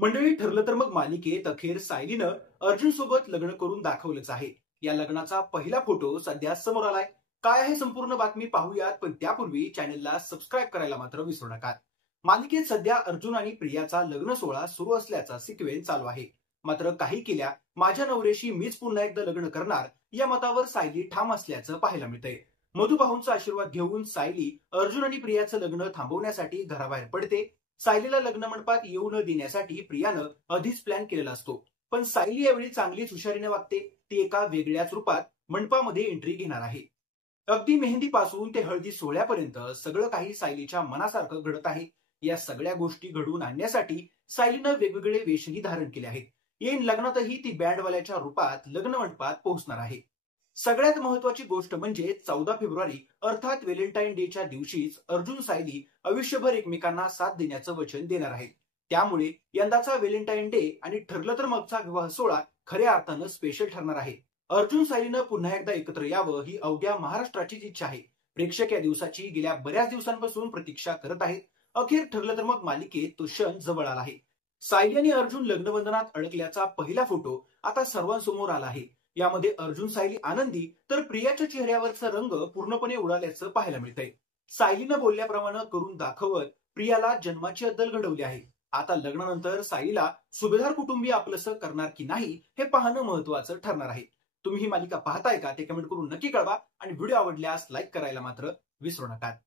मंडळी, ठरलं तर मग मालिकेत अखेर सायलीनं अर्जुन सोबत लग्न करून दाखवलंच आहे. या लग्नाचा पहिला फोटो सध्या समोर आलाय. काय आहे संपूर्ण बातमी पाहूयात, पण त्यापूर्वी चॅनलला सबस्क्राईब करायला मात्र विसरू नका. मालिकेत सध्या अर्जुन आणि प्रियाचा लग्न सोहळा सुरू असल्याचा सिक्वेन्स चालू आहे. मात्र काही केल्या माझ्या नवऱ्याशी मीच पुन्हा एकदा लग्न करणार या मतावर सायली ठाम असल्याचं पाहायला मिळतंय. मधुबाहूंचा आशीर्वाद घेऊन सायली अर्जुन आणि प्रियाचं लग्न थांबवण्यासाठी घराबाहेर पडते. सायलीला लग्न मंडपात येऊ न देण्यासाठी प्रियानं आधीच प्लॅन केलेला असतो. पण सायली यावेळी चांगलीच हुशारीने वागते. ती एका वेगळ्याच रूपात मंडपामध्ये एंट्री घेणार आहे. अगदी मेहंदीपासून ते हळदी सोहळ्यापर्यंत सगळं काही सायलीच्या मनासारखं घडत आहे. या सगळ्या गोष्टी घडवून आणण्यासाठी सायलीनं वेगवेगळे वेशही धारण केले आहेत. येईन लग्नातही ती बँडवाल्याच्या रूपात लग्न मंडपात पोहोचणार आहे. सगळ्यात महत्वाची गोष्ट म्हणजे 14 फेब्रुवारी अर्थात व्हॅलेंटाईन डेच्या दिवशीच अर्जुन सायली आयुष्यभर एकमेकांना साथ देण्याचं वचन देणार आहेत. त्यामुळे यंदाचा व्हॅलेंटाईन डे आणि ठरलं तर मगचा विवाह सोहळा खऱ्या अर्थानं स्पेशल ठरणार आहे. अर्जुन सायलीनं पुन्हा एकदा एकत्र यावं ही अवघ्या महाराष्ट्राचीच इच्छा आहे. प्रेक्षक या दिवसाची गेल्या बऱ्याच दिवसांपासून प्रतीक्षा करत आहेत. अखेर ठरलं तर मग मालिकेत तो क्षण जवळ आला आहे. सायली आणि अर्जुन लग्नबंधनात अडकल्याचा पहिला फोटो आता सर्वांसमोर आला आहे. यामध्ये अर्जुन सायली आनंदी तर प्रियाच्या चेहऱ्यावरचा रंग पूर्णपणे उडाल्याचं पाहायला मिळतंय. सायलीनं बोलल्याप्रमाणे करून दाखवत प्रियाला जन्माची अद्दल घडवली आहे. आता लग्नानंतर सायलीला सुभेदार कुटुंबीय आपलंसं करणार की नाही हे पाहणं महत्वाचं ठरणार आहे. तुम्ही ही मालिका पाहताय का ते कमेंट करून नक्की कळवा आणि व्हिडिओ आवडल्यास लाईक करायला मात्र विसरू नका.